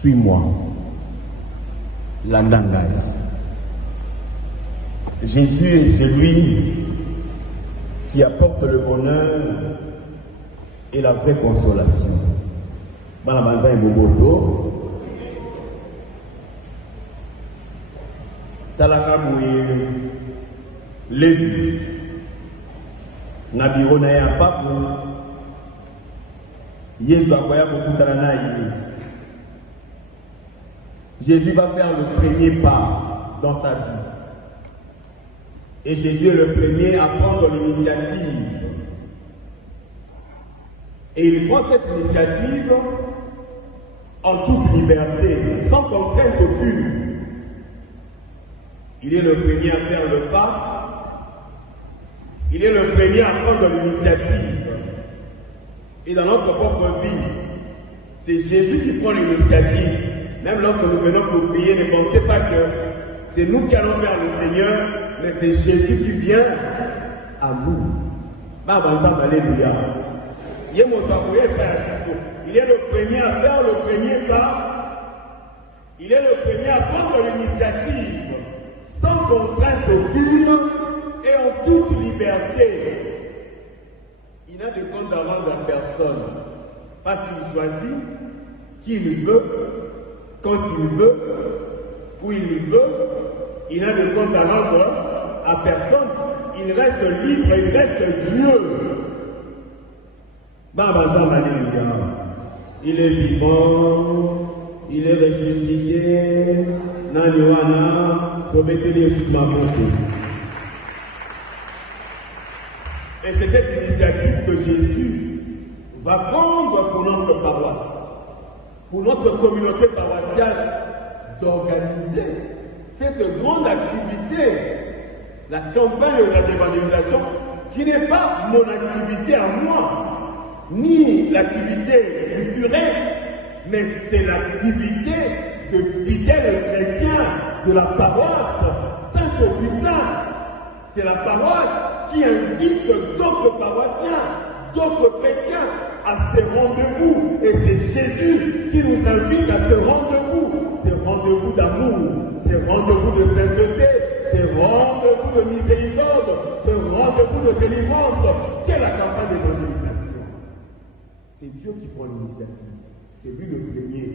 suis-moi. Landangai. Jésus est celui qui apporte le bonheur et la vraie consolation. Balabanza et Boboto. Talakamoui, Lévi, Nabiro na ya papu, Yesu akwaya kokutana na ye. Jésus va faire le premier pas dans sa vie. Et Jésus est le premier à prendre l'initiative. Et il prend cette initiative en toute liberté, sans contrainte aucune. Il est le premier à faire le pas. Il est le premier à prendre l'initiative. Et dans notre propre vie, c'est Jésus qui prend l'initiative. Même lorsque nous venons pour prier, ne pensez pas que c'est nous qui allons vers le Seigneur, mais c'est Jésus qui vient à nous. Alléluia. Il est le premier à faire le premier pas. Il est le premier à prendre l'initiative sans contrainte aucune et en toute liberté. Il n'a de compte à rendre à personne parce qu'il choisit qui il veut, quand il veut, où il veut. Il n'a de compte à rendre à personne. Il reste libre, il reste Dieu. Il est vivant, il est ressuscité. Et c'est cette initiative que Jésus va prendre pour notre paroisse, pour notre communauté paroissiale, d'organiser cette grande activité, la campagne de l'évangélisation, qui n'est pas mon activité à moi, ni l'activité du curé, mais c'est l'activité de fidèles chrétiens de la paroisse Saint-Augustin. C'est la paroisse qui invite d'autres paroissiens, d'autres chrétiens à ces rendez-vous. Et c'est Jésus qui nous invite à ce rendez-vous. Ces rendez-vous d'amour, ces rendez-vous de sainteté, ces rendez-vous de miséricorde, ces rendez-vous de délivrance. Quelle la campagne d'évangélisation? C'est Dieu qui prend l'initiative. C'est lui le premier.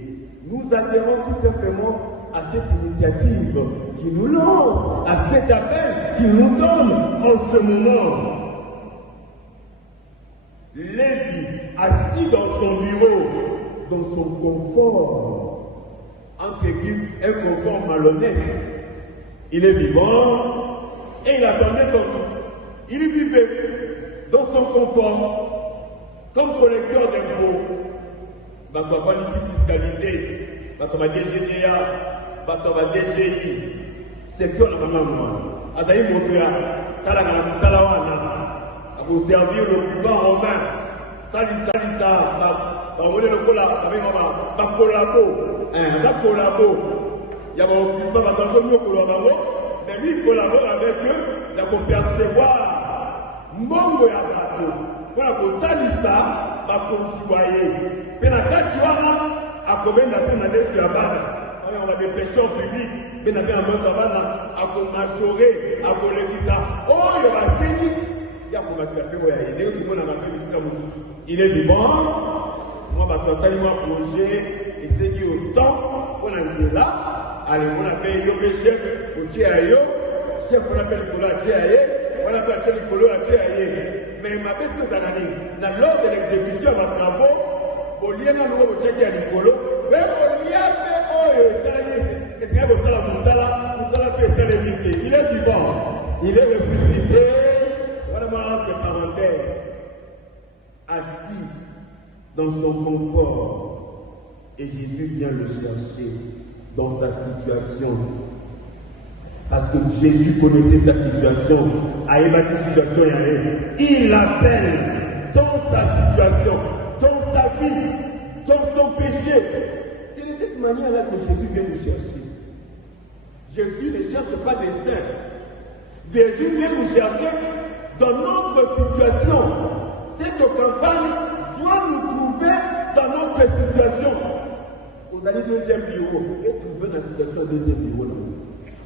Nous adhérons tout simplement à cette initiative qui nous lance, à cet appel qui nous donne en ce moment. Lévi, assis dans son bureau, dans son confort, entre guillemets, un confort malhonnête, il est vivant et il attendait son tour. Il vivait dans son confort, comme collecteur d'impôts. Bakwa ici fiscalité, bakwa DGDA, bakwa DGI, secteur la maman. Azaï Motoya, Talagana Salawana, à vous servir l'occupant romain, Salisa, Bamone le Kola, avec maman, Bakolabo, Bakolabo, il y a un occupant, mais lui il collabore avec eux, il faut percevoir Mongo ya bateau. Voilà pour Salisa. Bakonsiwaye. Penakati wana akobenda pena desu ya bana. On va dépêcher en public. Bena pena mboza bana akomajore, akolekisa. Oh yo baseni ya komakisa pebo ya ile ko na mabe bisika mususu. Il est vivant. Moi bakosali moi projet et c'est dit autant on a dit là. Allez on appelle yo chef au tiayo. Chef on appelle Kola tiaye. On appelle Kola tiaye. Mais ma bête que ça n'a dit, lors de l'exécution de ma travaux, au lieu de nous checker à l'icolo, mais au lieu de il est vivant, il est ressuscité, vraiment entre parenthèses, assis dans son confort, et Jésus vient le chercher dans sa situation. Parce que Jésus connaissait sa situation. Il l'appelle dans sa situation, dans sa vie, dans son péché. C'est de cette manière-là que Jésus vient nous chercher. Jésus ne cherche pas des saints. Jésus vient nous chercher dans notre situation. Cette campagne doit nous trouver dans notre situation. Vous Vous allez deuxième bureau. Et trouver dans la situation deuxième bureau.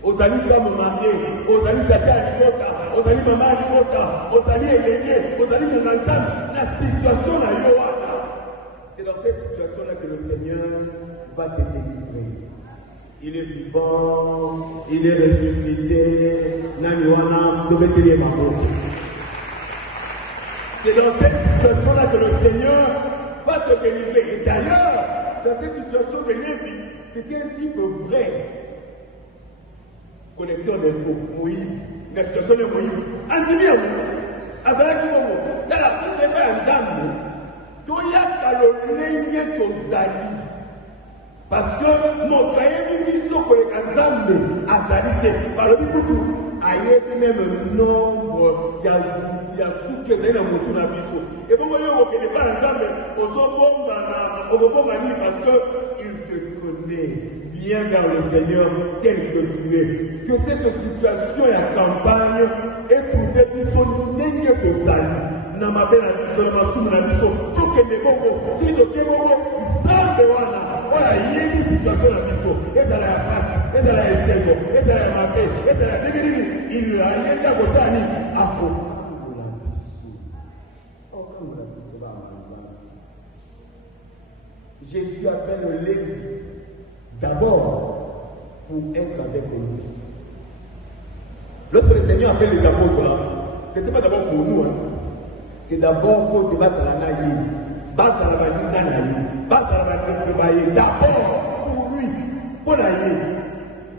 Vous allez femme mariée. Vous allez tata à l'imota. Vous allez maman à l'imota. Vous allez aîné. Vous allez nanantan. La situation là, yoana. C'est dans cette situation-là que le Seigneur va te délivrer. Il est vivant. Il est ressuscité. Naniwana. C'est dans cette situation-là que le Seigneur va te délivrer. Et d'ailleurs, dans cette situation de Lévi, c'était un type vrai. Collecteur d'impôts, Moïse, la situation de Moïse. Andimia, Azalaki Momo, dans la société ensemble, Toya Kalolenge Tozali. Parce que mon cahier de mission pour les ensemble, Azalité, par le Bikoutou, aïe, même nombre, il y a sous que c'est dans mon tour d'abisso. Et pour moi, on ne pas ensemble, on s'en bombe parce qu'il te connaît. Viens vers le Seigneur tel que tu es. Que cette situation et la campagne ait trouvé biso n'engue que sali. Namabe na biso, namasu na biso. Toke ne bobo, si toke bobo, zambe wana. Voilà, il y a une situation na biso. Et ça la passe, et ça la esego, et ça la mabe, et ça la dégénie. Il a rien à bosani. Apokamu la biso. Okamu la biso ba amazana. Jésus appelle le Lévi. D'abord, pour être avec lui. Lorsque le Seigneur appelle les apôtres là, ce n'était pas d'abord pour nous. Hein. C'est d'abord pour te battre à la naïe. Battre à la naïe. Battre à la naïe. D'abord pour lui. Pour naïe.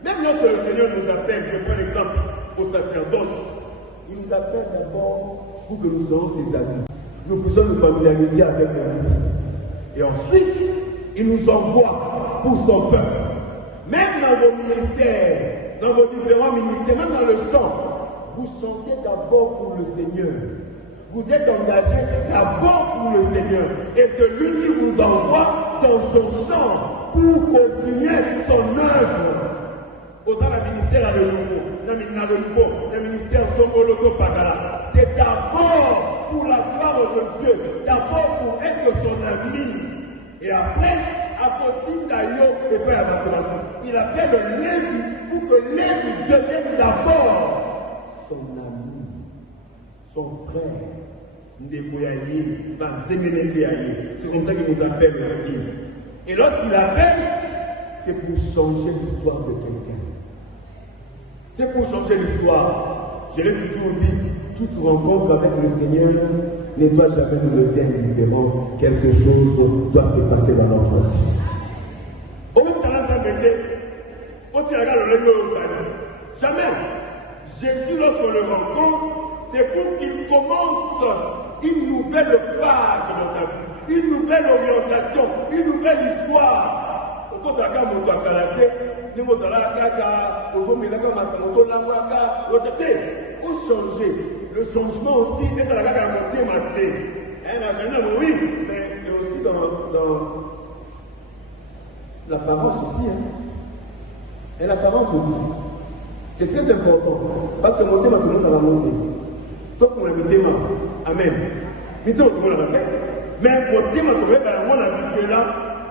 Même lorsque le Seigneur nous appelle, je prends l'exemple au sacerdoce, il nous appelle d'abord pour que nous soyons ses amis. Nous puissions nous familiariser avec lui. Et ensuite, il nous envoie pour son peuple. Même dans vos ministères, dans vos différents ministères, même dans le chant, vous chantez d'abord pour le Seigneur. Vous êtes engagé d'abord pour le Seigneur. Et celui qui vous envoie dans son chant pour continuer son œuvre. Aux la ministère à le nouveau, le ministère Songoloto Pagala. C'est d'abord pour la gloire de Dieu, d'abord pour être son ami. Et après, il appelle Lévi pour que Lévi devienne d'abord son ami, son frère. C'est comme ça qu'il nous appelle aussi. Et lorsqu'il appelle, c'est pour changer l'histoire de quelqu'un. C'est pour changer l'histoire. Je l'ai toujours dit, toute rencontre avec le Seigneur ne doit jamais nous laisser indifférents. Quelque chose doit se passer dans notre vie. Jamais. Jésus, lorsqu'on le rencontre, c'est pour qu'il commence une nouvelle page dans ta vie, une nouvelle orientation, une nouvelle histoire. Pour changer. Le changement aussi, et ça la monter maté. Oui, mais aussi dans l'apparence aussi. Et l'apparence aussi. C'est très important. Parce que monter, tout le monde va monter. Toi, il faut le monter. Amen. Mais tout le monde va monter. Mais monter, tout le monde va habitué là.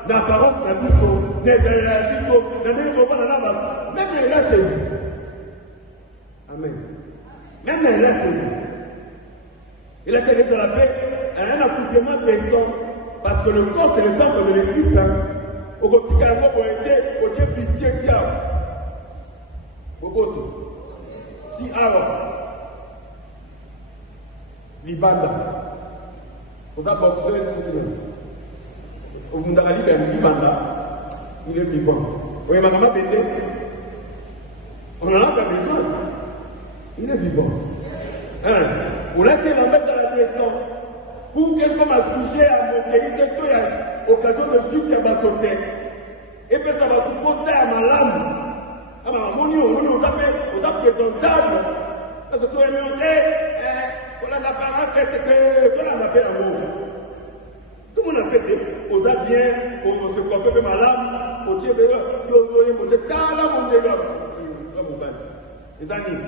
L'apparence, la biseau, les biseau, même elle a tenu. Amen. Même elle a tenu. Il a tenu sur la paix, un accoutrement descend. Parce que le corps, c'est le temple de l'Esprit Saint. Au quotidien, on a été au Dieu pistier, tiens. Au côté. Si awa. Libanda. Vous avez boxé, au Mundali, il est vivant. Oui, ma maman Bende, on en a pas besoin. Il est vivant. On a été l'embête à la descente pour qu'elle comme un sujet à monter. Il était tout occasion de chute à ma côté. Et puis ça va tout poser à ma lame. Ah, ma maman, on a présentable. Parce que tout est monté. On a l'apparence, on a l'appel à mot. Tout le monde a pété, on a bien, on se coiffe ma lame, on tire, on dit, t'as la montée là. Les années,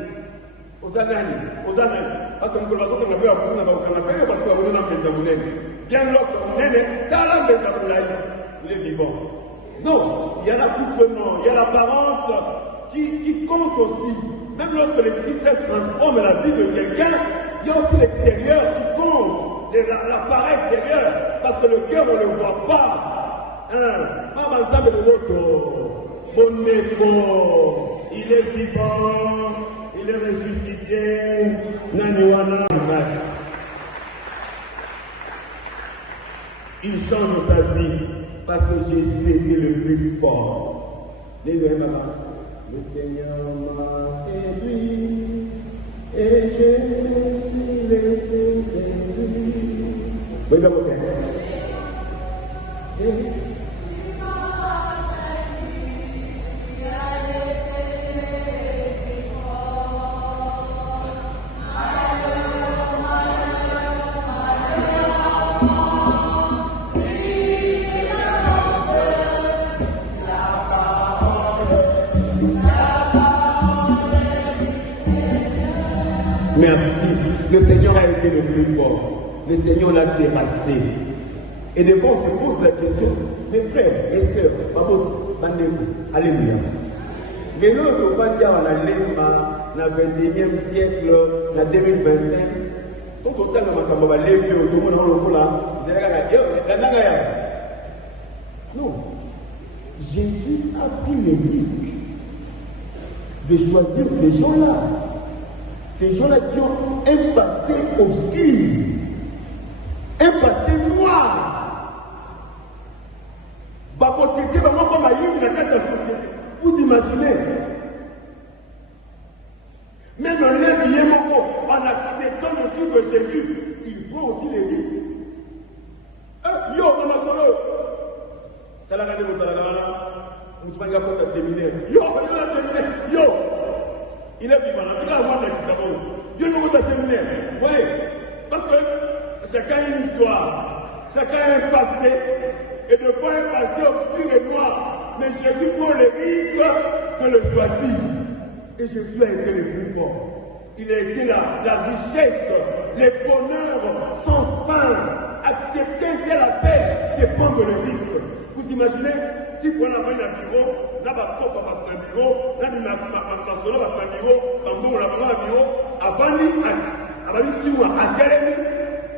aux années, parce que nous connaissons qu'on a pu apprendre dans le canapé, parce qu'on a un Benzamoulin. Bien l'autre, t'as la Benzamoulin, il est vivant. Non, il y a l'accoutrement, il y a l'apparence qui compte aussi. Même lorsque l'Esprit Saint transforme la vie de quelqu'un, il y a aussi l'extérieur qui compte, l'appareil extérieur, parce que le cœur, on ne le voit pas. Maman de l'autre, mon écho, il est vivant, il est ressuscité, Naniwana. Il change sa vie parce que Jésus était le plus fort. Les maman. Le Seigneur m'a séduit et je me suis laissé séduire. Oui, bien, ok. Merci. Le Seigneur a été le plus fort. Le Seigneur l'a dépassé. Et des fois, on se pose la question, mes frères, mes soeurs, alléluia. Mais nous, on va dire dans le 21e siècle, dans 2025, quand on a non. Jésus a pris le risque de choisir ces gens-là. Ces gens-là qui ont un passé obscur, un passé noir. Vous imaginez, même en acceptant de suivre Jésus, il prend aussi les risques. Yo, il est vivant. C'est là où on a dit ça. Dieu nous montre un séminaire. Vous voyez? Parce que chacun a une histoire. Chacun a un passé. Et de fois un passé obscur et noir. Mais Jésus prend le risque de le choisir. Et Jésus a été le plus fort. Il a été la richesse, les bonheurs sans fin. Accepter un tel appel, c'est prendre le risque. Vous imaginez? Si vous prenez un bureau, là, un bureau, là, un bureau, avant à Galemi,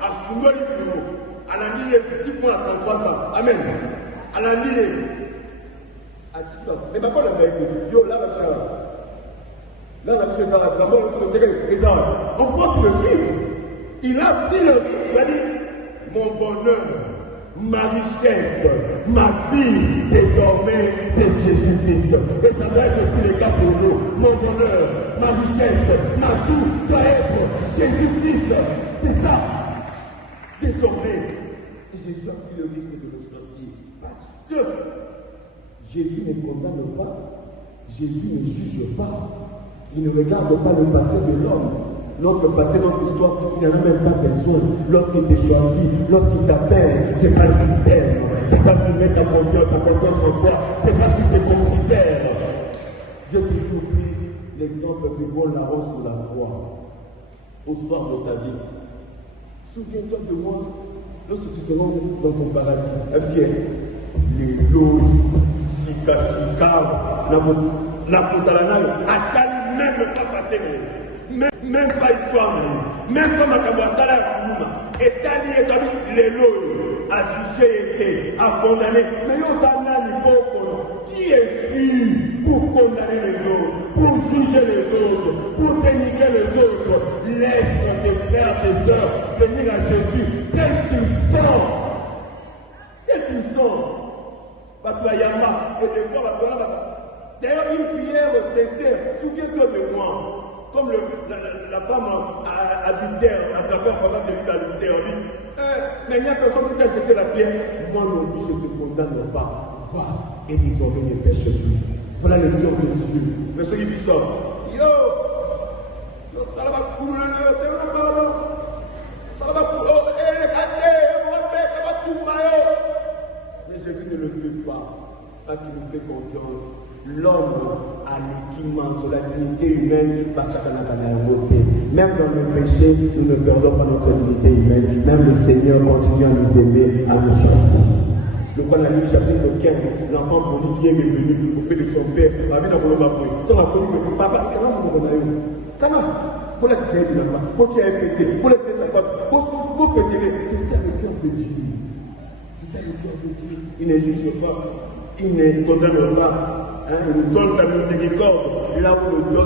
à Soundoli bureau, à la liée, petit point à 33 ans. Amen. À la liée. À Tiktok. Mais pas quoi la yo, là, ça va. Là, on a besoin de ça. On pense le suivre. Il a pris le risque, il a dit, mon bonheur, ma richesse, ma vie, désormais, c'est Jésus-Christ. Et ça doit être aussi le cas pour nous. Mon bonheur, ma richesse, ma vie doit être Jésus-Christ. C'est ça. Désormais, Jésus a pris le risque de le choisir. Parce que Jésus ne condamne pas, Jésus ne juge pas. Il ne regarde pas le passé de l'homme. Notre passé, notre histoire, il n'en a même pas besoin. Lorsqu'il te choisit, lorsqu'il t'appelle, c'est parce qu'il t'aime. C'est parce qu'il met ta confiance en toi. C'est parce qu'il te considère. J'ai toujours pris l'exemple de Paul Laron sur la croix, au soir de sa vie. Souviens-toi de moi, lorsque tu seras dans ton paradis. Les lois, sika, Atali même pas passé. Même pas histoire, même pas ma cabossala et établi les lois à juger à condamner. Mais qui es-tu pour condamner les autres, pour juger les autres, pour dénigrer les autres? Laisse tes frères, tes sœurs venir à Jésus tels qu'ils sont. Tels qu'ils sont. Et des fois, d'ailleurs, une prière sincère, souviens-toi de moi. Comme la femme adultère, attrapée en faveur de l'île d'adultère, dit, mais il n'y a personne qui t'a jeté la pierre. Moi non plus, je ne te condamne pas. Va et désormais ne pêche plus. Voilà le cœur de Dieu. Mais ceux qui disent ça, yo, ça va couler, c'est un pardon. Ça va couler, les catés, on va mettre, ça va tout maillot. Mais Jésus ne le fait pas, parce qu'il nous fait confiance. L'homme a l'équipement sur la dignité humaine parce qu'il n'a pas la beauté. Même dans le péché, nous ne perdons pas notre dignité humaine. Même le Seigneur continue à nous aimer, à nous chasser. Le Luc chapitre 15, l'enfant poli qui est revenu auprès de son père, a vu dans le baboué. Quand on a connu que papa, il y a un Kana, pour la tirer du napa, pour tu as pété, pour la tirer sa porte, pour péter, c'est ça le cœur de Dieu. C'est ça le cœur de Dieu. Il ne juge pas, il ne condamne pas, hein, il nous donne sa miséricorde. Là où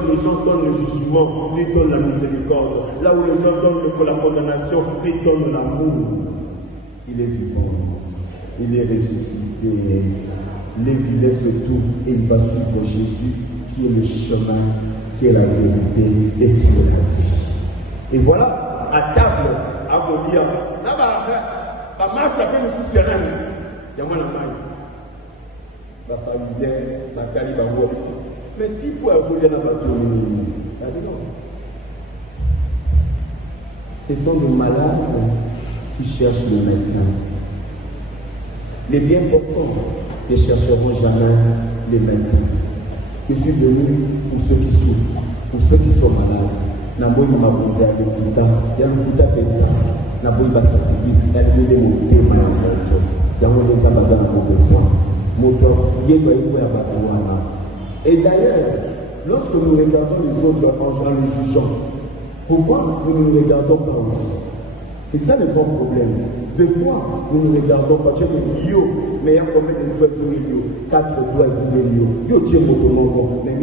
les gens donnent le jugement, lui donne la miséricorde. Là où les gens donnent la condamnation, lui donne l'amour. Il est vivant, il est ressuscité. Il laisse tout et il va suivre Jésus qui est le chemin, qui est la vérité et qui est la vie. Et voilà, à table, à Molia, là-bas, la masse s'appelle le soucieux. Il y a moins de maille. La pharisien, la calibre, mais si pour avoir la bateau, ce sont les malades qui cherchent le médecin. Les bien portants ne chercheront jamais les médecins. Je suis venu pour ceux qui souffrent, pour ceux qui sont malades. Naboy m'a posé à l'hôpital, il y a l'hôpital Benza, Naboy m'a sacrifié, il y a des montées, il y a un Benza Bazar à besoin. Et d'ailleurs, lorsque nous regardons les autres en les jugeant, pourquoi nous ne nous regardons pas aussi? C'est ça le grand problème. Des fois, nous ne regardons pas. Tu es yo, mais il y a combien de doigts sur yo? 4 doigts sur yo. Yo, tu es mon mais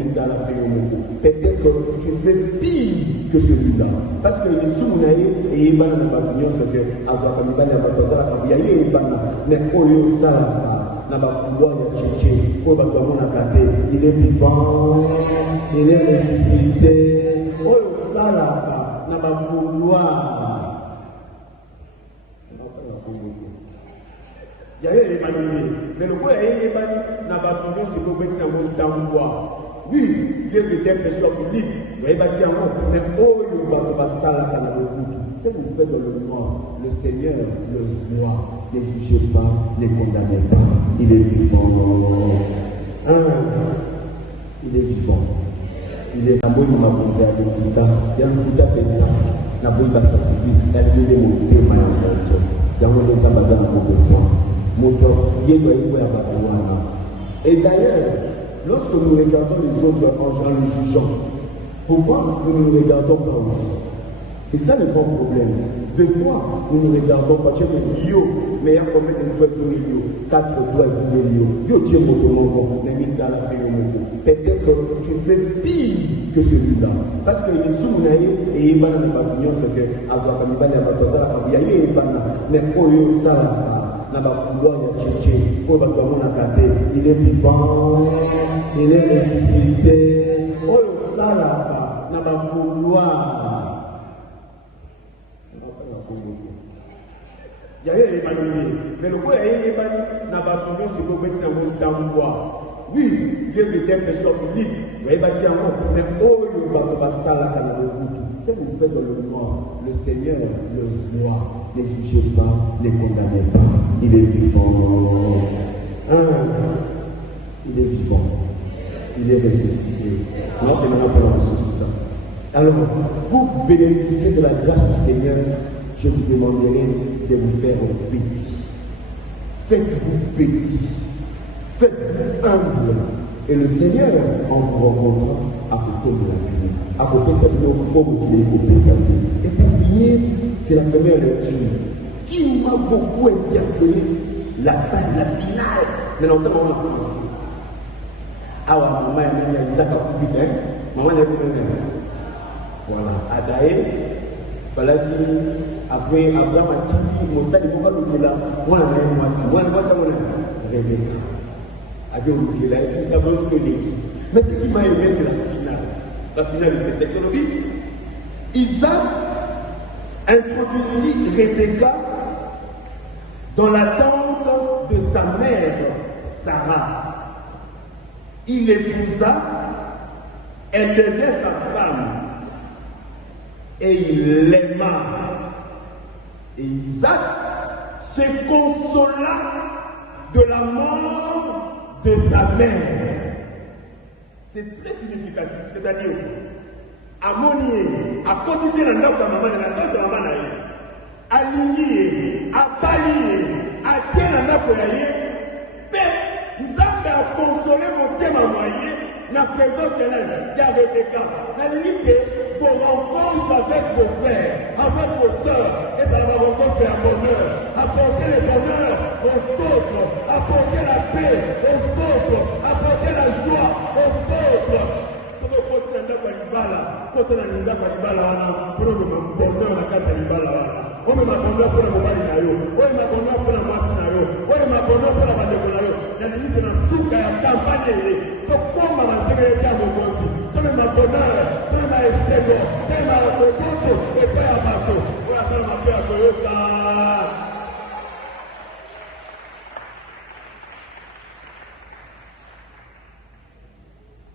peut-être que tu fais pire que celui-là. Parce que les sous-naïs et les bannes de Babylon, c'est que Azakamibane a battu ça, mais Oyo Salaka. Il est vivant, il est ressuscité. Oh, ça là-bas, n'a pas vouloir. Il y a eu Emmanuel, mais le coup, il y a eu Emmanuel, n'a pas tout dit, c'est pour mettre un mot d'envoi. Oui, il est peut-être pécheur public, il y a eu bâti un mot, mais oh, il va te ça là, c'est vous faites dans le noir, le Seigneur le voit. Ne jugez pas, ne condamnez pas. Il est vivant. Il est vivant. Il est Naboy m'a posé à l'hôpital. Il y a l'hôpital Benza. Naboy va sacrifier. Il y a des montées, il y a un Benza Bazar à besoin. Moteur, et d'ailleurs, lorsque nous regardons les autres en les jugeant, pourquoi nous ne nous regardons pas aussi? C'est ça le grand problème. Des fois, nous ne regardons pas. Tu es yo, mais il y a combien de doigts sur yo? 4 doigts sur yo. Yo, tu es mon mais peut-être que tu fais pire que celui-là. Parce que les sous-naïs et les bannes de Babylon, c'est que Azakamibane a battu ça, il y a eu mais Oyo Salaka. Il est vivant, il est ressuscité. Oh, ça là-bas, n'a pas vouloir. Il y a eu Emmanuel, mais le coup, il y a eu Emmanuel, n'a pas toujours ce qu'on met dans le bois. Oui, il est peut-être pécheur public, il y a eu bâti un mot, mais oh, il va te ça là, c'est vous faites dans le noir, le Seigneur le voit. Ne jugez pas, ne condamnez pas. Il est vivant. Il est vivant. Il est ressuscité. Moi, je me rappelle en dessous de ça. Alors, pour bénéficier de la grâce du Seigneur, je vous demanderai de vous faire petit. Faites-vous petit. Faites-vous humble. Et le Seigneur, en vous rencontrant, à côté de la vie, à côté de sa vie, au côté de sa vie. Et pour finir, c'est la première lecture qui m'a beaucoup interpellé. La fin, la finale. Mais longtemps, on a commencé. Ah ouais, maman, il y a Isaac à profiter. Maman, il y a voilà. Adaé, voilà qui, après, Abraham a dit, Moussa, il ne faut pas l'oublier là. Moi, on a un mois-ci. Moi, ça, on a Rebecca. Avec l'oublier là, et tout ça, c'est que l'équipe. Mais ce qui m'a aimé, c'est la finale. La finale de cette texte. Isaac introduisit Rebecca dans la tente de sa mère, Sarah. Il l'épousa, elle devint sa femme, et il l'aima. Et Isaac se consola de la mort de sa mère. C'est très significatif, c'est-à-dire, à Monier, à côté de la maman, aligné, à balayer, à tirer la nappe, console mon thème à moyen, la présence de l'aide, qui a Rebecca. La limite, vos rencontres avec vos frères, avec vos soeurs, et ça va vous rencontrer un bonheur. Apporter le bonheur aux autres, apporter la paix aux autres, apporter la joie aux autres. Soki okoti na ndako ya libala, kota na ndako ya libala wana, mpona omema bonheur na kati ya libala wana. Omema bonheur mpona mobali na yo, omema bonheur mpona mwasi na yo, omema bonheur mpona bandeko na yo. Na limite na suka ya kampane ye, tokoma banzengelete ya mokonzi, tomema bonheur, tomema esengo, tomema mokonzo epai ya bato, oyo asala mabe ya koyoka.